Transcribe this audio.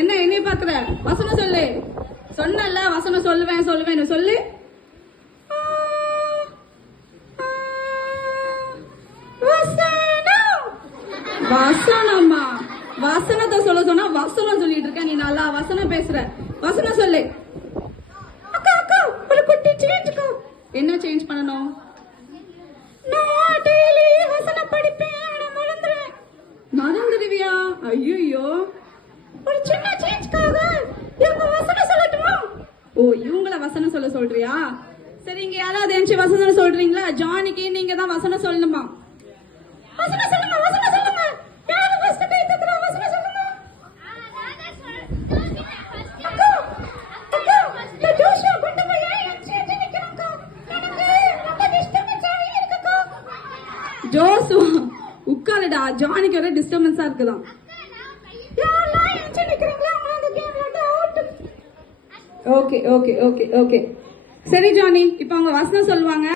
என்ன என்னைய பாக்குற? வசனம் சொல்லு. சொன்னல வசனம் சொல்லுவேன் சொல்லுவேன் சொல்லு. வசனமா? வசனத்தை சொல்ல சொன்னா வசனம் சொல்லிட்டு இருக்க. நீ நல்லா வசனம் பேசுற. வசனம் சொல்லு. அக்கா அக்கா ஒரு குட்டி சேஞ்சுக்கா. என்ன சேஞ்ச் பண்ணணும்? நான் டெய்லி வசனம் படிப்பேன். ஆனா மறந்துடுவேன். மறந்துடுவியா? ஐயோ, ஒரு சின்ன சேஞ்ச்காக இவங்க வசனம் சொல்லட்டுமா? ஓ, இவங்கள வசனம் சொல்ல சொல்றியா? சரி, இங்க யாராவது எந்த வசனம் சொல்றீங்களா? ஜானிக்கு நீங்க தான் வசனம் சொல்லணுமா? வசனம் சொல்லுங்க, வசனம் சொல்லுங்க. யாரு ஃபர்ஸ்ட் கை தட்டுறா? வசனம் சொல்லுங்க. அக்கா அக்கா இந்த ஜோஷா கொண்டு போய் ஏன் சேஞ்ச் நிக்கறக்கா? எனக்கு ரொம்ப டிஸ்டர்பன்ஸா இருக்குக்கா. ஜோசு உட்காருடா. ஜானிக்கு ஒரே டிஸ்டர்பன்ஸா இருக்குதான். யாரெல்லாம் ஏன் நிக்கறீங்களா? அவங்க கேம்ல out. Okay okay okay okay. சரி ஜானி, இப்போ அவங்க வசனம் சொல்லுவாங்க.